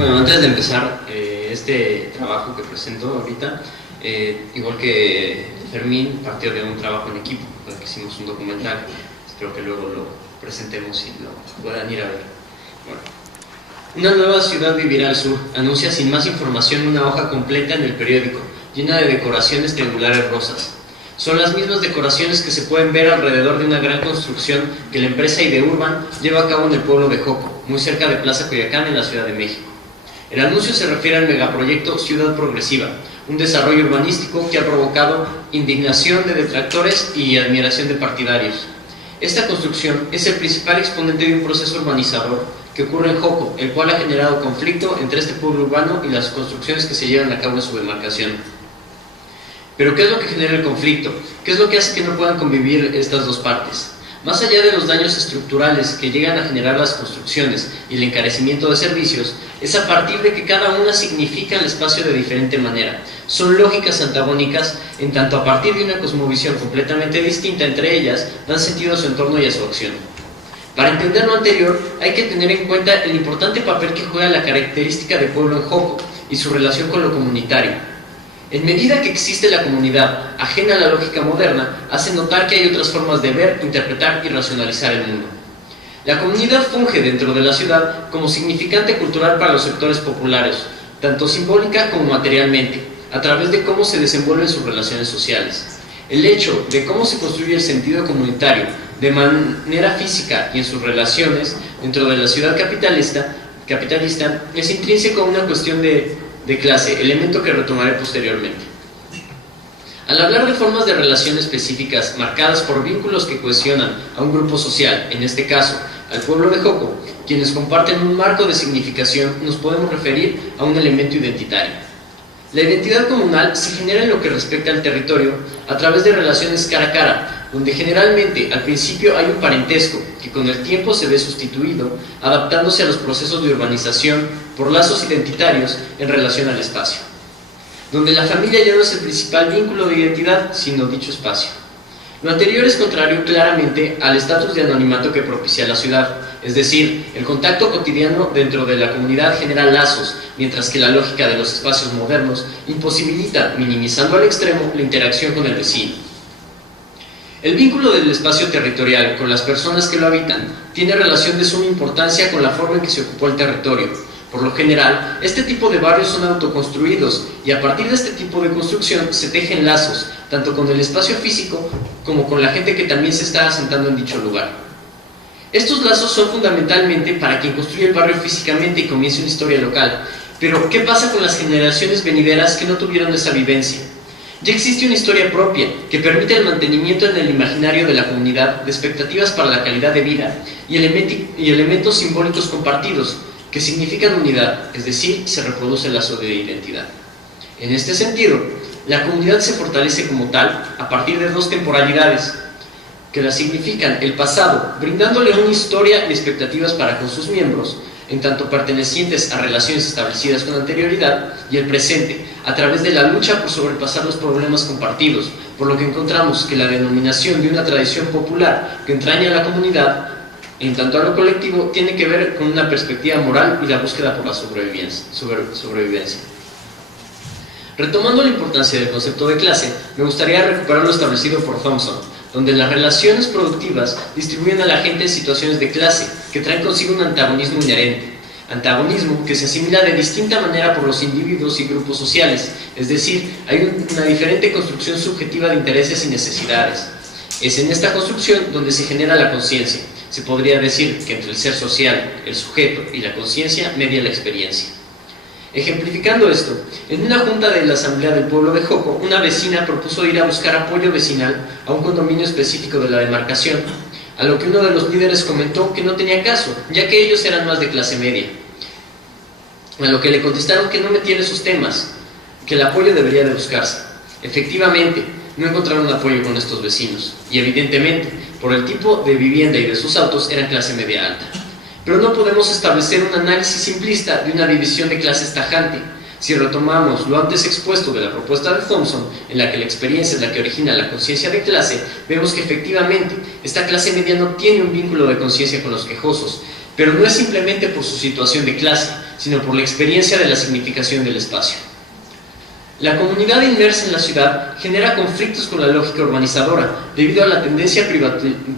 Bueno, antes de empezar este trabajo que presento ahorita, igual que Fermín, partió de un trabajo en equipo, con el que hicimos un documental. Espero que luego lo presentemos y lo puedan ir a ver. Bueno. Una nueva ciudad vivirá al sur, anuncia sin más información una hoja completa en el periódico, llena de decoraciones triangulares rosas. Son las mismas decoraciones que se pueden ver alrededor de una gran construcción que la empresa Ideurban lleva a cabo en el pueblo de Joco, muy cerca de Plaza Coyoacán, en la Ciudad de México. El anuncio se refiere al megaproyecto Ciudad Progresiva, un desarrollo urbanístico que ha provocado indignación de detractores y admiración de partidarios. Esta construcción es el principal exponente de un proceso urbanizador que ocurre en Joco, el cual ha generado conflicto entre este pueblo urbano y las construcciones que se llevan a cabo en su demarcación. Pero ¿qué es lo que genera el conflicto? ¿Qué es lo que hace que no puedan convivir estas dos partes? Más allá de los daños estructurales que llegan a generar las construcciones y el encarecimiento de servicios, es a partir de que cada una significa el espacio de diferente manera. Son lógicas antagónicas, en tanto a partir de una cosmovisión completamente distinta entre ellas, dan sentido a su entorno y a su acción. Para entender lo anterior, hay que tener en cuenta el importante papel que juega la característica de pueblo en Joco y su relación con lo comunitario. En medida que existe la comunidad, ajena a la lógica moderna, hace notar que hay otras formas de ver, interpretar y racionalizar el mundo. La comunidad funge dentro de la ciudad como significante cultural para los sectores populares, tanto simbólica como materialmente, a través de cómo se desenvuelven sus relaciones sociales. El hecho de cómo se construye el sentido comunitario de manera física y en sus relaciones dentro de la ciudad capitalista es intrínseco a una cuestión de clase, elemento que retomaré posteriormente. Al hablar de formas de relación específicas marcadas por vínculos que cohesionan a un grupo social, en este caso al pueblo de Joco, quienes comparten un marco de significación, nos podemos referir a un elemento identitario. La identidad comunal se genera en lo que respecta al territorio a través de relaciones cara a cara, donde generalmente al principio hay un parentesco que con el tiempo se ve sustituido, adaptándose a los procesos de urbanización por lazos identitarios en relación al espacio, donde la familia ya no es el principal vínculo de identidad, sino dicho espacio. Lo anterior es contrario claramente al estatus de anonimato que propicia la ciudad, es decir, el contacto cotidiano dentro de la comunidad genera lazos, mientras que la lógica de los espacios modernos imposibilita, minimizando al extremo, la interacción con el vecino. El vínculo del espacio territorial con las personas que lo habitan tiene relación de suma importancia con la forma en que se ocupó el territorio. Por lo general, este tipo de barrios son autoconstruidos y a partir de este tipo de construcción se tejen lazos, tanto con el espacio físico como con la gente que también se está asentando en dicho lugar. Estos lazos son fundamentalmente para quien construye el barrio físicamente y comienza una historia local. Pero, ¿qué pasa con las generaciones venideras que no tuvieron esa vivencia? Ya existe una historia propia que permite el mantenimiento en el imaginario de la comunidad de expectativas para la calidad de vida y elementos simbólicos compartidos que significan unidad, es decir, se reproduce el lazo de identidad. En este sentido, la comunidad se fortalece como tal a partir de dos temporalidades que la significan: el pasado, brindándole una historia y expectativas para con sus miembros, en tanto pertenecientes a relaciones establecidas con anterioridad, y el presente, a través de la lucha por sobrepasar los problemas compartidos, por lo que encontramos que la denominación de una tradición popular que entraña a la comunidad, en tanto a lo colectivo, tiene que ver con una perspectiva moral y la búsqueda por la sobrevivencia. Retomando la importancia del concepto de clase, me gustaría recuperar lo establecido por Thompson, donde las relaciones productivas distribuyen a la gente en situaciones de clase que traen consigo un antagonismo inherente. Antagonismo que se asimila de distinta manera por los individuos y grupos sociales, es decir, hay una diferente construcción subjetiva de intereses y necesidades. Es en esta construcción donde se genera la conciencia. Se podría decir que entre el ser social, el sujeto y la conciencia media la experiencia. Ejemplificando esto, en una junta de la Asamblea del Pueblo de Joco, una vecina propuso ir a buscar apoyo vecinal a un condominio específico de la demarcación, a lo que uno de los líderes comentó que no tenía caso, ya que ellos eran más de clase media. A lo que le contestaron que no metiera esos temas, que el apoyo debería de buscarse. Efectivamente, no encontraron apoyo con estos vecinos, y evidentemente, por el tipo de vivienda y de sus autos, eran clase media alta. Pero no podemos establecer un análisis simplista de una división de clases tajante. Si retomamos lo antes expuesto de la propuesta de Thompson, en la que la experiencia es la que origina la conciencia de clase, vemos que efectivamente esta clase media no tiene un vínculo de conciencia con los quejosos, pero no es simplemente por su situación de clase, sino por la experiencia de la significación del espacio. La comunidad inmersa en la ciudad genera conflictos con la lógica urbanizadora, debido a la tendencia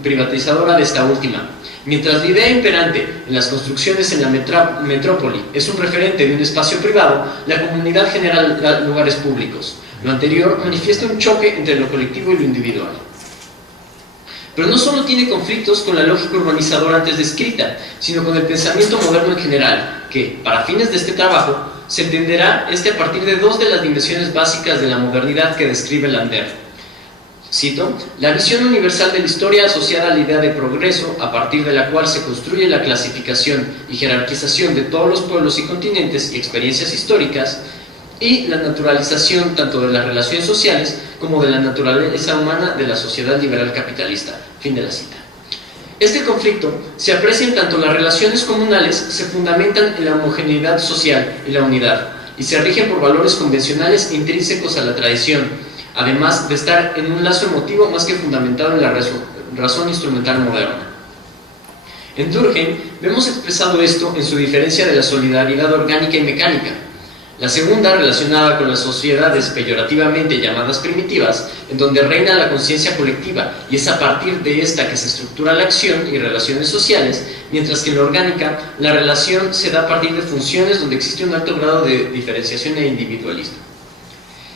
privatizadora de esta última. Mientras la idea imperante en las construcciones en la metrópoli es un referente de un espacio privado, la comunidad genera lugares públicos. Lo anterior manifiesta un choque entre lo colectivo y lo individual. Pero no solo tiene conflictos con la lógica urbanizadora antes descrita, sino con el pensamiento moderno en general, que, para fines de este trabajo, se entenderá a partir de dos de las dimensiones básicas de la modernidad que describe Lander. Cito: la visión universal de la historia asociada a la idea de progreso, a partir de la cual se construye la clasificación y jerarquización de todos los pueblos y continentes y experiencias históricas, y la naturalización tanto de las relaciones sociales como de la naturaleza humana de la sociedad liberal capitalista. Fin de la cita. Este conflicto se aprecia en tanto las relaciones comunales se fundamentan en la homogeneidad social y la unidad, y se rigen por valores convencionales e intrínsecos a la tradición, además de estar en un lazo emotivo más que fundamentado en la razón instrumental moderna. En Durkheim vemos expresado esto en su diferencia de la solidaridad orgánica y mecánica. La segunda, relacionada con las sociedades peyorativamente llamadas primitivas, en donde reina la conciencia colectiva y es a partir de esta que se estructura la acción y relaciones sociales, mientras que en la orgánica la relación se da a partir de funciones donde existe un alto grado de diferenciación e individualismo.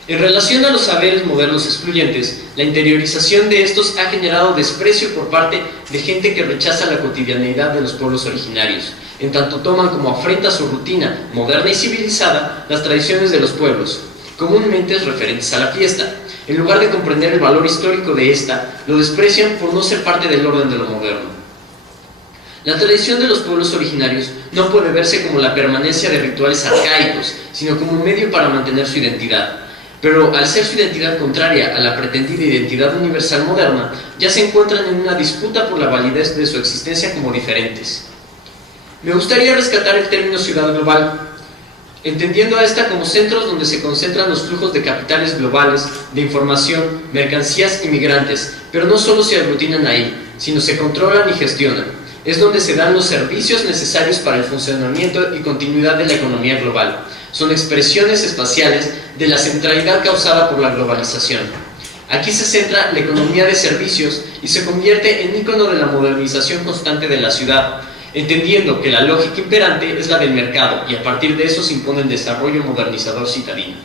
En relación a los saberes modernos excluyentes, la interiorización de estos ha generado desprecio por parte de gente que rechaza la cotidianeidad de los pueblos originarios, en tanto toman como afrenta su rutina moderna y civilizada las tradiciones de los pueblos, comúnmente referentes a la fiesta. En lugar de comprender el valor histórico de esta, lo desprecian por no ser parte del orden de lo moderno. La tradición de los pueblos originarios no puede verse como la permanencia de rituales arcaicos, sino como un medio para mantener su identidad. Pero al ser su identidad contraria a la pretendida identidad universal moderna, ya se encuentran en una disputa por la validez de su existencia como diferentes. Me gustaría rescatar el término ciudad global, entendiendo a esta como centros donde se concentran los flujos de capitales globales, de información, mercancías y migrantes, pero no solo se aglutinan ahí, sino se controlan y gestionan. Es donde se dan los servicios necesarios para el funcionamiento y continuidad de la economía global. Son expresiones espaciales de la centralidad causada por la globalización. Aquí se centra la economía de servicios y se convierte en ícono de la modernización constante de la ciudad, entendiendo que la lógica imperante es la del mercado y a partir de eso se impone el desarrollo modernizador citadino.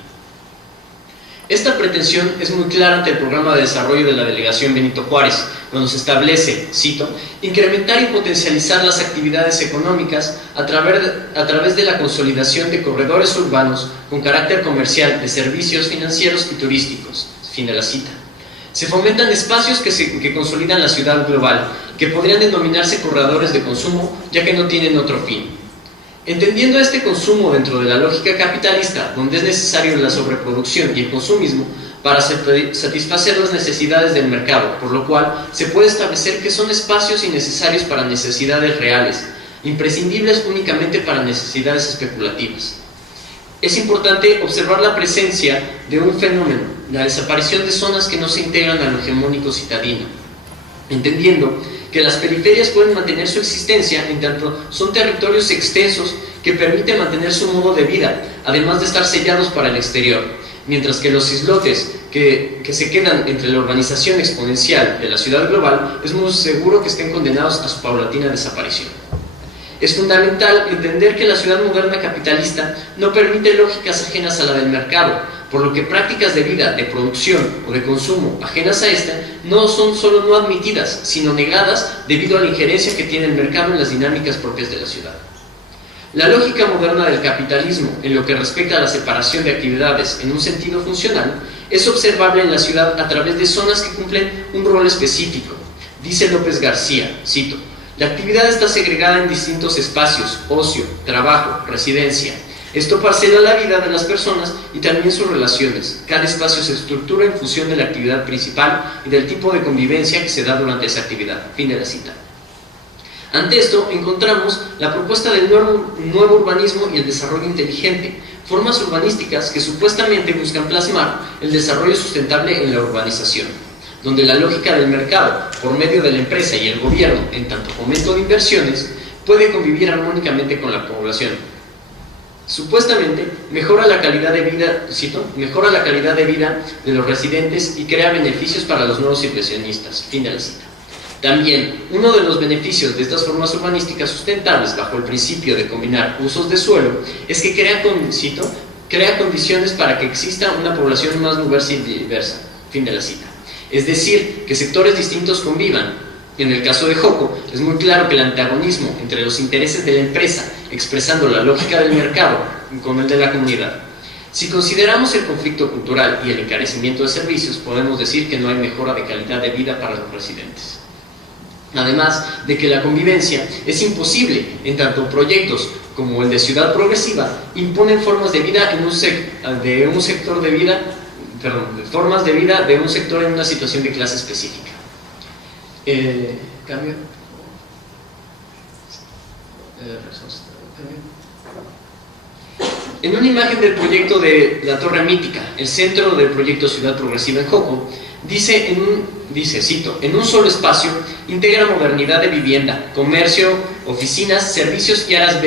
Esta pretensión es muy clara ante el programa de desarrollo de la Delegación Benito Juárez, cuando se establece, cito, incrementar y potencializar las actividades económicas a través de la consolidación de corredores urbanos con carácter comercial, de servicios financieros y turísticos. Fin de la cita. Se fomentan espacios que consolidan la ciudad global, que podrían denominarse corredores de consumo, ya que no tienen otro fin. Entendiendo este consumo dentro de la lógica capitalista, donde es necesario la sobreproducción y el consumismo para satisfacer las necesidades del mercado, por lo cual se puede establecer que son espacios innecesarios para necesidades reales, imprescindibles únicamente para necesidades especulativas. Es importante observar la presencia de un fenómeno, la desaparición de zonas que no se integran a lo hegemónico citadino, entendiendo que las periferias pueden mantener su existencia en tanto son territorios extensos que permiten mantener su modo de vida, además de estar sellados para el exterior, mientras que los islotes que se quedan entre la urbanización exponencial de la ciudad global es muy seguro que estén condenados a su paulatina desaparición. Es fundamental entender que la ciudad moderna capitalista no permite lógicas ajenas a la del mercado, por lo que prácticas de vida, de producción o de consumo ajenas a esta no son solo no admitidas, sino negadas debido a la injerencia que tiene el mercado en las dinámicas propias de la ciudad. La lógica moderna del capitalismo, en lo que respecta a la separación de actividades en un sentido funcional, es observable en la ciudad a través de zonas que cumplen un rol específico. Dice López García, cito, la actividad está segregada en distintos espacios, ocio, trabajo, residencia. Esto parcela la vida de las personas y también sus relaciones. Cada espacio se estructura en función de la actividad principal y del tipo de convivencia que se da durante esa actividad. Fin de la cita. Ante esto encontramos la propuesta del nuevo urbanismo y el desarrollo inteligente, formas urbanísticas que supuestamente buscan plasmar el desarrollo sustentable en la urbanización, donde la lógica del mercado, por medio de la empresa y el gobierno, en tanto fomento de inversiones, puede convivir armónicamente con la población. Supuestamente mejora la calidad de vida, cito, mejora la calidad de vida de los residentes y crea beneficios para los nuevos inversionistas. Fin de la cita. También, uno de los beneficios de estas formas urbanísticas sustentables bajo el principio de combinar usos de suelo es que crea condiciones para que exista una población más diversa y diversa. Fin de la cita. Es decir, que sectores distintos convivan. En el caso de Joco, es muy claro que el antagonismo entre los intereses de la empresa, expresando la lógica del mercado, con el de la comunidad. Si consideramos el conflicto cultural y el encarecimiento de servicios, podemos decir que no hay mejora de calidad de vida para los residentes. Además de que la convivencia es imposible en tanto proyectos como el de Ciudad Progresiva imponen formas de vida en formas de vida de un sector en una situación de clase específica. Cambio. En una imagen del proyecto de la Torre Mítica, el centro del proyecto Ciudad Progresiva en Joco, dice, cito, en un solo espacio integra modernidad de vivienda, comercio, oficinas, servicios y áreas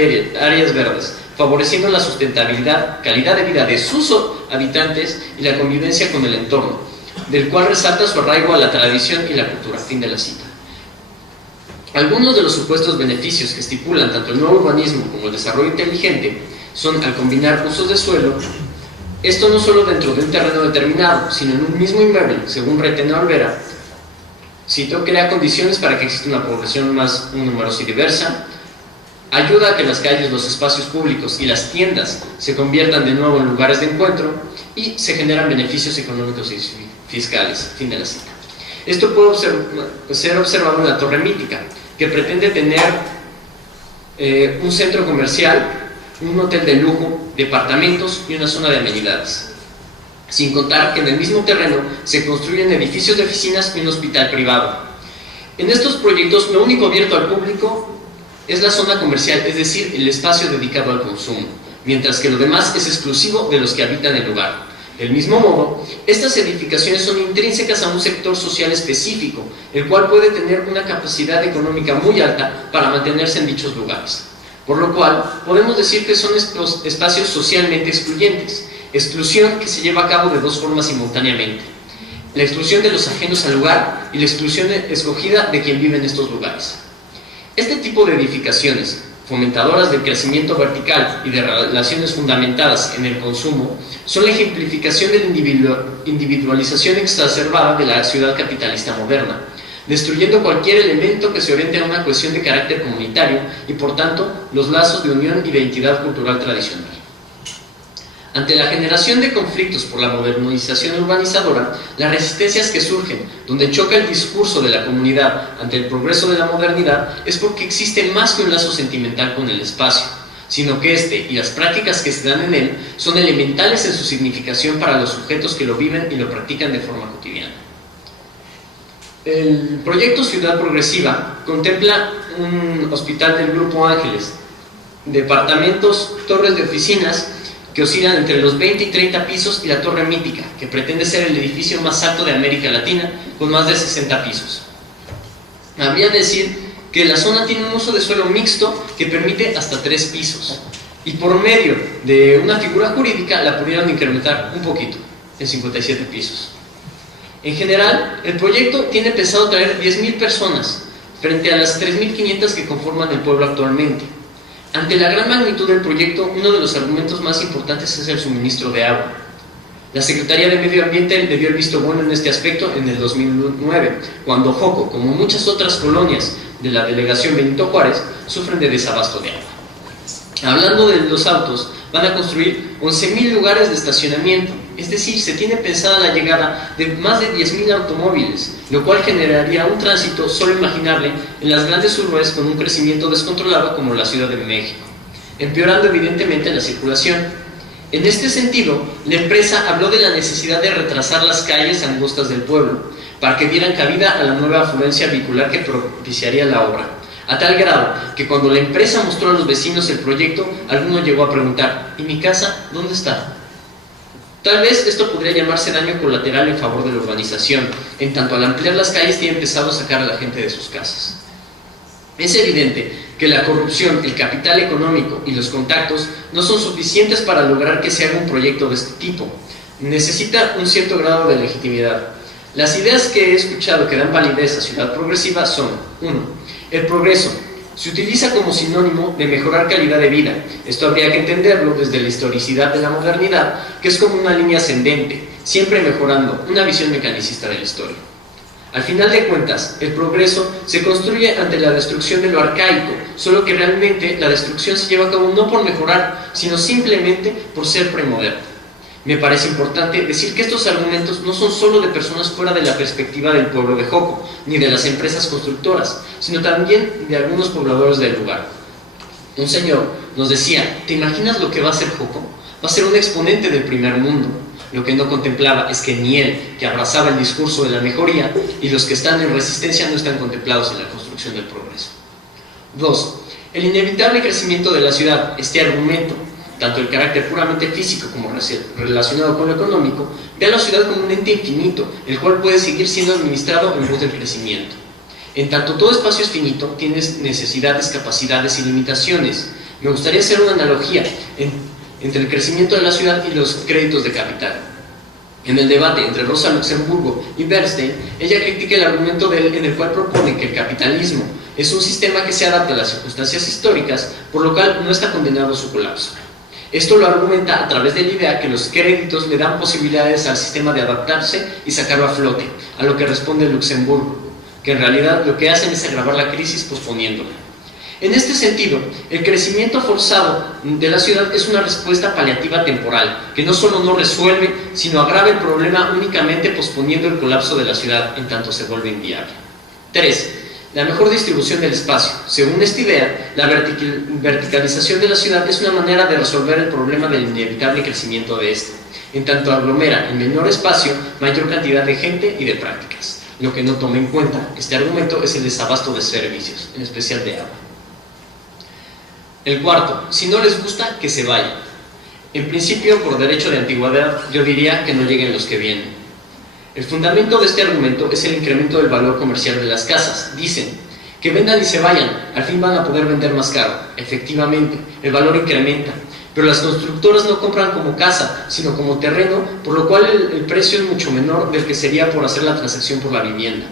verdes, favoreciendo la sustentabilidad, calidad de vida de sus habitantes y la convivencia con el entorno, del cual resalta su arraigo a la tradición y la cultura. Fin de la cita. Algunos de los supuestos beneficios que estipulan tanto el nuevo urbanismo como el desarrollo inteligente son, al combinar usos de suelo, esto no solo dentro de un terreno determinado, sino en un mismo inmueble, según Retena Olvera, cito, crea condiciones para que exista una población más numerosa y diversa, ayuda a que las calles, los espacios públicos y las tiendas se conviertan de nuevo en lugares de encuentro y se generan beneficios económicos y fiscales. Fin de la cita. Esto puede ser observado en la Torre Mítica, que pretende tener un centro comercial, un hotel de lujo, departamentos y una zona de amenidades. Sin contar que en el mismo terreno se construyen edificios de oficinas y un hospital privado. En estos proyectos lo único abierto al público es la zona comercial, es decir, el espacio dedicado al consumo, mientras que lo demás es exclusivo de los que habitan el lugar. Del mismo modo, estas edificaciones son intrínsecas a un sector social específico, el cual puede tener una capacidad económica muy alta para mantenerse en dichos lugares. Por lo cual, podemos decir que son estos espacios socialmente excluyentes, exclusión que se lleva a cabo de dos formas simultáneamente: la exclusión de los ajenos al lugar y la exclusión escogida de quien vive en estos lugares. Este tipo de edificaciones, fomentadoras del crecimiento vertical y de relaciones fundamentadas en el consumo, son la ejemplificación de la individualización exacerbada de la ciudad capitalista moderna, destruyendo cualquier elemento que se oriente a una cohesión de carácter comunitario y, por tanto, los lazos de unión y de identidad cultural tradicional. Ante la generación de conflictos por la modernización urbanizadora, las resistencias que surgen, donde choca el discurso de la comunidad ante el progreso de la modernidad, es porque existe más que un lazo sentimental con el espacio, sino que este y las prácticas que se dan en él son elementales en su significación para los sujetos que lo viven y lo practican de forma cotidiana. El proyecto Ciudad Progresiva contempla un hospital del Grupo Ángeles, departamentos, torres de oficinas que oscilan entre los 20 y 30 pisos, y la Torre Mítica, que pretende ser el edificio más alto de América Latina, con más de 60 pisos. Habría de decir que la zona tiene un uso de suelo mixto que permite hasta 3 pisos, y por medio de una figura jurídica la pudieron incrementar un poquito, en 57 pisos. En general, el proyecto tiene pensado traer 10.000 personas, frente a las 3.500 que conforman el pueblo actualmente. Ante la gran magnitud del proyecto, uno de los argumentos más importantes es el suministro de agua. La Secretaría de Medio Ambiente le dio el visto bueno en este aspecto en el 2009, cuando Joco, como muchas otras colonias de la delegación Benito Juárez, sufren de desabasto de agua. Hablando de los autos, van a construir 11.000 lugares de estacionamiento, es decir, se tiene pensada la llegada de más de 10.000 automóviles, lo cual generaría un tránsito solo imaginable en las grandes urbes con un crecimiento descontrolado como la Ciudad de México, empeorando evidentemente la circulación. En este sentido, la empresa habló de la necesidad de retrasar las calles angostas del pueblo, para que dieran cabida a la nueva afluencia vehicular que propiciaría la obra, a tal grado que cuando la empresa mostró a los vecinos el proyecto, alguno llegó a preguntar: ¿y mi casa dónde está? Tal vez esto podría llamarse daño colateral en favor de la urbanización, en tanto al ampliar las calles tiene empezado a sacar a la gente de sus casas. Es evidente que la corrupción, el capital económico y los contactos no son suficientes para lograr que se haga un proyecto de este tipo. Necesita un cierto grado de legitimidad. Las ideas que he escuchado que dan validez a ciudad progresiva son: 1. El progreso. Se utiliza como sinónimo de mejorar calidad de vida. Esto habría que entenderlo desde la historicidad de la modernidad, que es como una línea ascendente, siempre mejorando, una visión mecanicista de la historia. Al final de cuentas, el progreso se construye ante la destrucción de lo arcaico, solo que realmente la destrucción se lleva a cabo no por mejorar, sino simplemente por ser premoderno. Me parece importante decir que estos argumentos no son solo de personas fuera de la perspectiva del pueblo de Joco, ni de las empresas constructoras, sino también de algunos pobladores del lugar. Un señor nos decía: ¿te imaginas lo que va a ser Joco? Va a ser un exponente del primer mundo. Lo que no contemplaba es que ni él, que abrazaba el discurso de la mejoría, y los que están en resistencia no están contemplados en la construcción del progreso. 2. El inevitable crecimiento de la ciudad. Este argumento, tanto el carácter puramente físico como relacionado con lo económico, ve a la ciudad como un ente infinito, el cual puede seguir siendo administrado en pos del crecimiento. En tanto todo espacio es finito, tienes necesidades, capacidades y limitaciones. Me gustaría hacer una analogía entre el crecimiento de la ciudad y los créditos de capital. En el debate entre Rosa Luxemburgo y Bernstein, ella critica el argumento en el cual propone que el capitalismo es un sistema que se adapta a las circunstancias históricas, por lo cual no está condenado a su colapso. Esto lo argumenta a través de la idea que los créditos le dan posibilidades al sistema de adaptarse y sacarlo a flote, a lo que responde Luxemburgo, que en realidad lo que hacen es agravar la crisis posponiéndola. En este sentido, el crecimiento forzado de la ciudad es una respuesta paliativa temporal, que no solo no resuelve, sino agrava el problema únicamente posponiendo el colapso de la ciudad en tanto se vuelve inviable. 3. La mejor distribución del espacio. Según esta idea, la verticalización de la ciudad es una manera de resolver el problema del inevitable crecimiento de éste, en tanto aglomera en menor espacio mayor cantidad de gente y de prácticas. Lo que no toma en cuenta este argumento es el desabasto de servicios, en especial de agua. El cuarto: si no les gusta, que se vayan. En principio, por derecho de antigüedad, yo diría que no lleguen los que vienen. El fundamento de este argumento es el incremento del valor comercial de las casas. Dicen: que vendan y se vayan, al fin van a poder vender más caro. Efectivamente, el valor incrementa, pero las constructoras no compran como casa, sino como terreno, por lo cual el precio es mucho menor del que sería por hacer la transacción por la vivienda.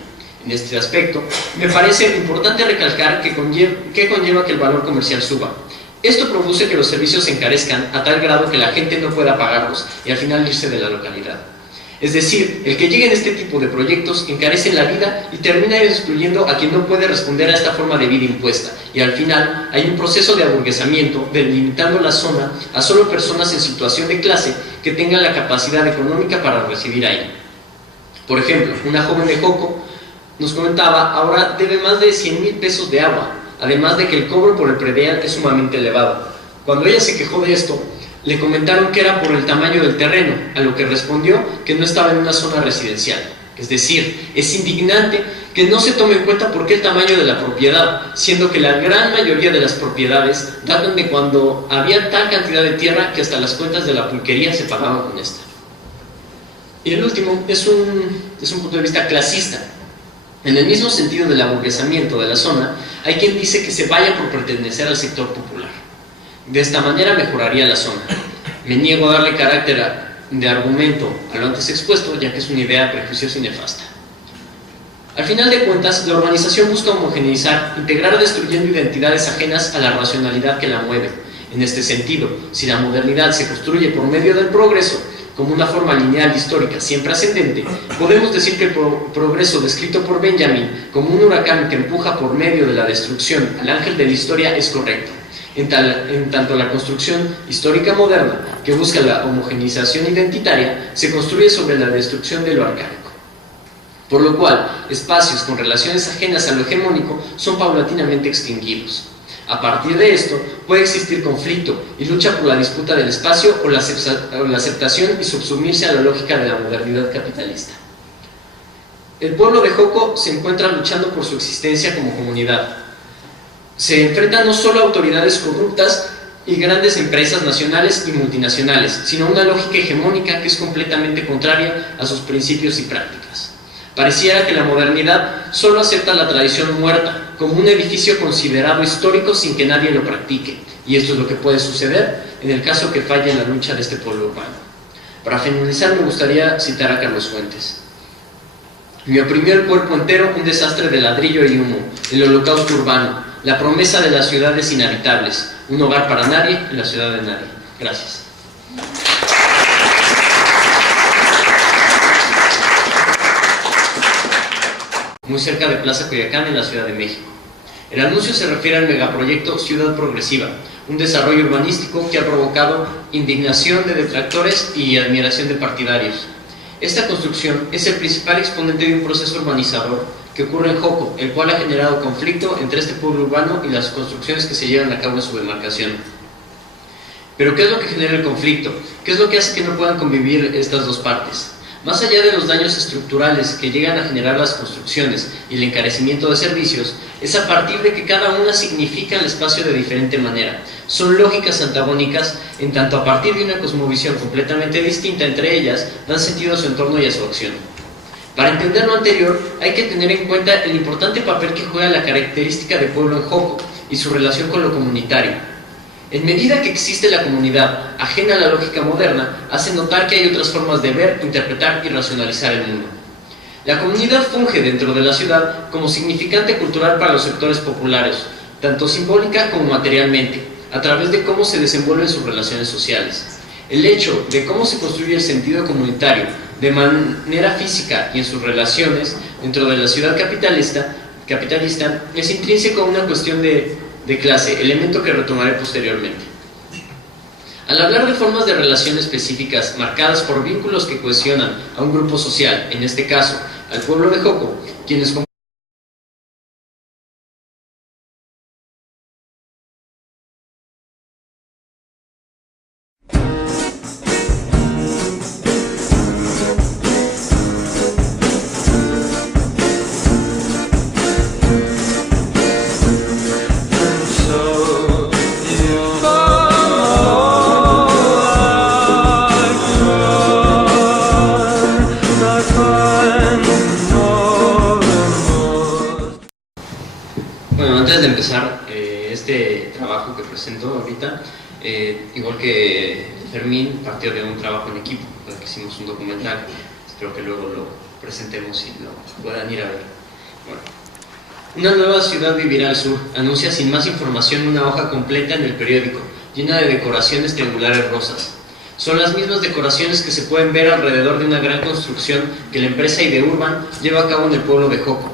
En este aspecto, me parece importante recalcar que conlleva que el valor comercial suba. Esto produce que los servicios se encarezcan a tal grado que la gente no pueda pagarlos y al final irse de la localidad. Es decir, el que lleguen este tipo de proyectos encarecen la vida y termina excluyendo a quien no puede responder a esta forma de vida impuesta, y al final hay un proceso de aburguesamiento, delimitando la zona a solo personas en situación de clase que tengan la capacidad económica para residir ahí. Por ejemplo, una joven de Joco nos comentaba: ahora debe más de 100,000 pesos de agua, además de que el cobro por el predial es sumamente elevado. Cuando ella se quejó de esto, le comentaron que era por el tamaño del terreno, a lo que respondió que no estaba en una zona residencial. Es decir, es indignante que no se tome en cuenta por qué el tamaño de la propiedad, siendo que la gran mayoría de las propiedades datan de cuando había tal cantidad de tierra que hasta las cuentas de la pulquería se pagaban con esta. Y el último es un punto de vista clasista. En el mismo sentido del aburguesamiento de la zona, hay quien dice que se vaya por pertenecer al sector popular. De esta manera mejoraría la zona. Me niego a darle carácter de argumento a lo antes expuesto, ya que es una idea prejuiciosa y nefasta. Al final de cuentas, la urbanización busca homogeneizar, integrar destruyendo identidades ajenas a la racionalidad que la mueve. En este sentido, si la modernidad se construye por medio del progreso, como una forma lineal histórica siempre ascendente, podemos decir que el progreso descrito por Benjamin como un huracán que empuja por medio de la destrucción al ángel de la historia es correcto. En tanto la construcción histórica moderna, que busca la homogeneización identitaria, se construye sobre la destrucción de lo arcaico. Por lo cual, espacios con relaciones ajenas a lo hegemónico son paulatinamente extinguidos. A partir de esto, puede existir conflicto y lucha por la disputa del espacio o la aceptación y subsumirse a la lógica de la modernidad capitalista. El pueblo de Joco se encuentra luchando por su existencia como comunidad. Se enfrentan no solo a autoridades corruptas y grandes empresas nacionales y multinacionales, sino a una lógica hegemónica que es completamente contraria a sus principios y prácticas. Pareciera que la modernidad solo acepta la tradición muerta, como un edificio considerado histórico sin que nadie lo practique, y esto es lo que puede suceder en el caso que falle en la lucha de este pueblo urbano. Para finalizar, me gustaría citar a Carlos Fuentes. Me oprimió el cuerpo entero un desastre de ladrillo y humo, el holocausto urbano, la promesa de las ciudades inhabitables, un hogar para nadie en la ciudad de nadie. Gracias. Muy cerca de Plaza Coyoacán, en la Ciudad de México. El anuncio se refiere al megaproyecto Ciudad Progresiva, un desarrollo urbanístico que ha provocado indignación de detractores y admiración de partidarios. Esta construcción es el principal exponente de un proceso urbanizador que ocurre en Joco, el cual ha generado conflicto entre este pueblo urbano y las construcciones que se llevan a cabo en su demarcación. Pero ¿qué es lo que genera el conflicto? ¿Qué es lo que hace que no puedan convivir estas dos partes? Más allá de los daños estructurales que llegan a generar las construcciones y el encarecimiento de servicios, es a partir de que cada una significa el espacio de diferente manera. Son lógicas antagónicas, en tanto a partir de una cosmovisión completamente distinta entre ellas, dan sentido a su entorno y a su acción. Para entender lo anterior, hay que tener en cuenta el importante papel que juega la característica de pueblo en Joco y su relación con lo comunitario. En medida que existe la comunidad, ajena a la lógica moderna, hace notar que hay otras formas de ver, interpretar y racionalizar el mundo. La comunidad funge dentro de la ciudad como significante cultural para los sectores populares, tanto simbólica como materialmente, a través de cómo se desenvuelven sus relaciones sociales. El hecho de cómo se construye el sentido comunitario de manera física y en sus relaciones dentro de la ciudad capitalista es intrínseco a una cuestión de clase, elemento que retomaré posteriormente. Al hablar de formas de relación específicas marcadas por vínculos que cohesionan a un grupo social, en este caso, al pueblo de Joco, quienes este trabajo que presento ahorita, igual que Fermín, partió de un trabajo en equipo, que hicimos un documental. Espero que luego lo presentemos y lo puedan ir a ver. Bueno. Una nueva ciudad vivirá al sur, anuncia sin más información una hoja completa en el periódico, llena de decoraciones triangulares rosas. Son las mismas decoraciones que se pueden ver alrededor de una gran construcción que la empresa Ideurban lleva a cabo en el pueblo de Joco.